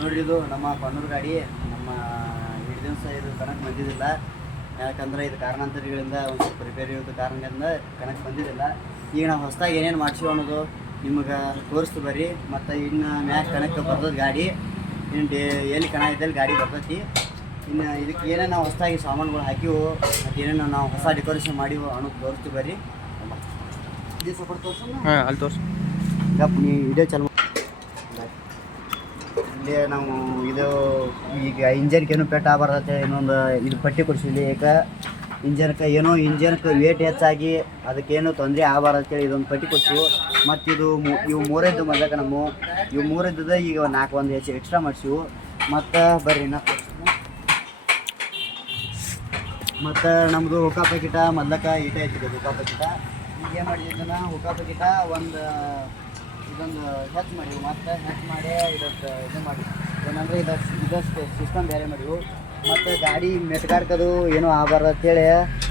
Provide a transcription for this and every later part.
ನೋಡ್ರಿ ಇದು ನಮ್ಮ ಪನ್ನೂರು ಗಾಡಿ ನಮ್ಮ ಎರಡು ದಿವಸ ಇದು ಕಣಕ್ಕೆ ಬಂದಿದ್ದಿಲ್ಲ. ಯಾಕಂದ್ರೆ ಇದು ಕಾರಣಾಂತರಗಳಿಂದ ಒಂದು ಸ್ವಲ್ಪ ರಿಪೇರಿ ಇರೋದು ಕಾರಣದಿಂದ ಕಣಕ್ಕೆ ಬಂದಿದ್ದಿಲ್ಲ. ಈಗ ನಾವು ಹೊಸದಾಗಿ ಏನೇನು ಮಾಡ್ಸಿ ಅನ್ನೋದು ನಿಮಗೆ ತೋರಿಸ್ತು ಬರ್ರಿ. ಮತ್ತು ಇನ್ನು ಮ್ಯಾಚ್ ಕಣಕ್ಕೆ ಬರ್ತದ ಗಾಡಿ ಇನ್ನು ಡೇ ಎಲ್ಲಿ ಕಣ ಇದ್ದಲ್ಲಿ ಗಾಡಿ ಬರ್ತೈತಿ. ಇನ್ನು ಇದಕ್ಕೆ ಏನೇನು ನಾವು ಹೊಸದಾಗಿ ಸಾಮಾನುಗಳು ಹಾಕಿವು ಮತ್ತು ಏನೇನು ನಾವು ಹೊಸ ಡೆಕೋರೇಷನ್ ಮಾಡಿವು ಅನ್ನೋದು ತೋರಿಸ್ತು ಬರ್ರಿ. ಅಲ್ಲಿ ತೋರ್ಸು. ಗಪ್ ನೀ ಇದೇ ಚಲೋ ಇಲ್ಲಿ ನಾವು ಇದು ಈಗ ಇಂಜನ್ಗೆ ಏನು ಪೆಟ್ಟ ಆಗಬಾರ್ದತ್ತೆ ಇನ್ನೊಂದು ಇದು ಪಟ್ಟಿ ಕೊಡಿಸಿದ್ವಿ. ಈಗ ಇಂಜನ್ಕ ಏನೋ ಇಂಜನ್ಗೆ ವೇಟ್ ಹೆಚ್ಚಾಗಿ ಅದಕ್ಕೇನು ತೊಂದರೆ ಆಗಬಾರ್ದಂತೇಳಿ ಇದೊಂದು ಪಟ್ಟಿ ಕೊಟ್ಟು ಮತ್ತು ಇದು ಮೂ- ಇವು ಮೂರೈದು ಮೊದಲಕ್ಕೆ ನಮ್ಮ ಇವು ಮೂರೈದ್ದದ ಈಗ ನಾಲ್ಕು ಒಂದು ಹೆಚ್ಚು ಎಕ್ಸ್ಟ್ರಾ ಮಾಡಿಸಿವು ಮತ್ತು ಬರ್ರಿ ನಾ ಮತ್ತು ನಮ್ಮದು ಹುಕ ಪ್ಯಾಕೆಟ ಮದ್ಲಕ್ಕ ಈಟ ಐತಿದೆ ಹುಕ ಪ್ಯಾಕೆಟ ಈಗ ಏನು ಮಾಡಿದ್ವಿ ಹುಕ್ಕ ಪ್ಯಾಕೆಟ ಒಂದು ಇದೊಂದು ಹೆಚ್ ಮಾಡಿ ಮತ್ತು ಹೆಚ್ ಮಾಡಿ ಇದಕ್ಕೆ ಇದು ಮಾಡಿ ಏನಂದ್ರೆ ಇದಷ್ಟು ಇದಷ್ಟು ಸಿಸ್ಟಮ್ ಬೇರೆ ಮಾಡಿವು ಮತ್ತು ಗಾಡಿ ಮೆಟ್ಗಾಡ್ಕೋದು ಏನೂ ಆಗಬಾರ್ದು ಅಂತೇಳಿ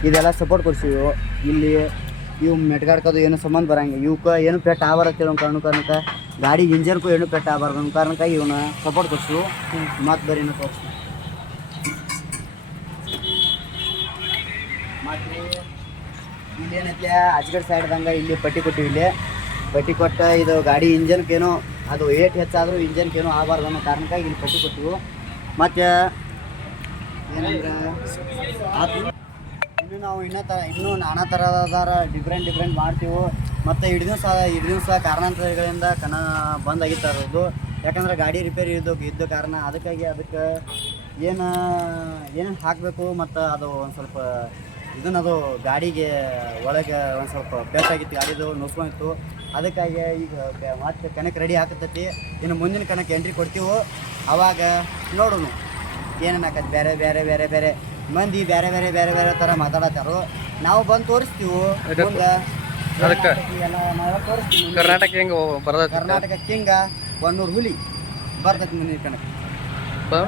ಇದೆಲ್ಲ ಸಪೋರ್ಟ್ ಕೊಡ್ಸಿವು ಇಲ್ಲಿ ಇವು ಮೆಟ್ಗಾಡ್ಕೋದು ಏನು ಸಂಬಂಧ ಬರಂಗಿಲ್ಲ. ಇವಕ್ಕೆ ಏನು ಪೆಟ್ಟು ಆಗಬಾರ್ದು ಒಂದು ಕಾರಣ ಕಾರಣಕ್ಕೆ ಗಾಡಿ ಇಂಜನ್ಗೂ ಏನು ಪೆಟ್ಟು ಆಗಬಾರ್ದು ಅನ್ನೋ ಕಾರಣಕ್ಕೆ ಇವನ್ನ ಸಪೋರ್ಟ್ ಕೊಡ್ಸಿವು ಮತ್ತು ಬರೀ ಏನೋ ತೋರಿಸ್ತೀನಿ ಮತ್ತು ಇಲ್ಲಿ ಏನೈತೆ ಆಚಗಡೆ ಸೈಡ್ದಂಗೆ ಇಲ್ಲಿ ಪಟ್ಟಿ ಕೊಟ್ಟಿವಿ ಇಲ್ಲಿ. ಪಟ್ಟಿ ಕೊಟ್ಟ, ಇದು ಗಾಡಿ ಇಂಜನ್ಗೇನೋ ಅದು ವೇಟ್ ಹೆಚ್ಚಾದರೂ ಇಂಜನ್ಗೇನೋ ಆಗಬಾರ್ದು ಅನ್ನೋ ಕಾರಣಕ್ಕಾಗಿ ಇಲ್ಲಿ ಪಟ್ಟಿ ಕೊಟ್ಟಿವು. ಮತ್ತು ಏನಂದ್ರೆ ಇನ್ನು ನಾವು ಇನ್ನೂ ಥರ ಇನ್ನೂ ನಾನಾ ಥರದಾರ ಡಿಫ್ರೆಂಟ್ ಡಿಫ್ರೆಂಟ್ ಮಾಡ್ತೀವಿ. ಮತ್ತು ಇಡೀ ದಿವಸ ಇಡೀ ದಿವಸ ಕಾರಣಾಂತರಗಳಿಂದ ಕನ ಬಂದಾಗಿತ್ತು ಯಾಕಂದ್ರೆ ಗಾಡಿ ರಿಪೇರಿ ಇದ್ದು, ಇದ್ದ ಕಾರಣ. ಅದಕ್ಕಾಗಿ ಅದಕ್ಕೆ ಏನು ಏನೇನು ಹಾಕಬೇಕು, ಮತ್ತು ಅದು ಒಂದು ಸ್ವಲ್ಪ ಇದನ್ನದು ಗಾಡಿಗೆ ಒಳಗೆ ಒಂದು ಸ್ವಲ್ಪ ಬೇಕಾಗಿತ್ತು ಗಾಡಿದು ನುಸ್ಕೊಂಡಿತ್ತು ಅದಕ್ಕಾಗಿ ಈಗ ಮತ್ತೆ ಕಣಕ್ಕೆ ರೆಡಿ ಹಾಕತೈತಿ ಇನ್ನು ಮುಂದಿನ ಕಣಕ್ಕೆ ಎಂಟ್ರಿ ಕೊಡ್ತೀವೋ ಅವಾಗ ನೋಡೋಣ ಏನೇನು ಹಾಕತ್ತೆ ಬೇರೆ ಬೇರೆ ಬೇರೆ ಬೇರೆ ಮಂದಿ ಬೇರೆ ಬೇರೆ ಬೇರೆ ಬೇರೆ ಥರ ಮಾತಾಡತ್ತಾರು. ನಾವು ಬಂದು ತೋರಿಸ್ತೀವಿ ಮುಂದೆ. ಕರ್ನಾಟಕ ಹೆಂಗೆ ಬರ್ತೈತಿ? ಕರ್ನಾಟಕ ಕಿಂಗ ಒನ್ನೂರು ಹುಲಿ ಬರ್ತೈತಿ ಮುಂದಿನ ಕಣಕ್ಕೆ ಬಾ.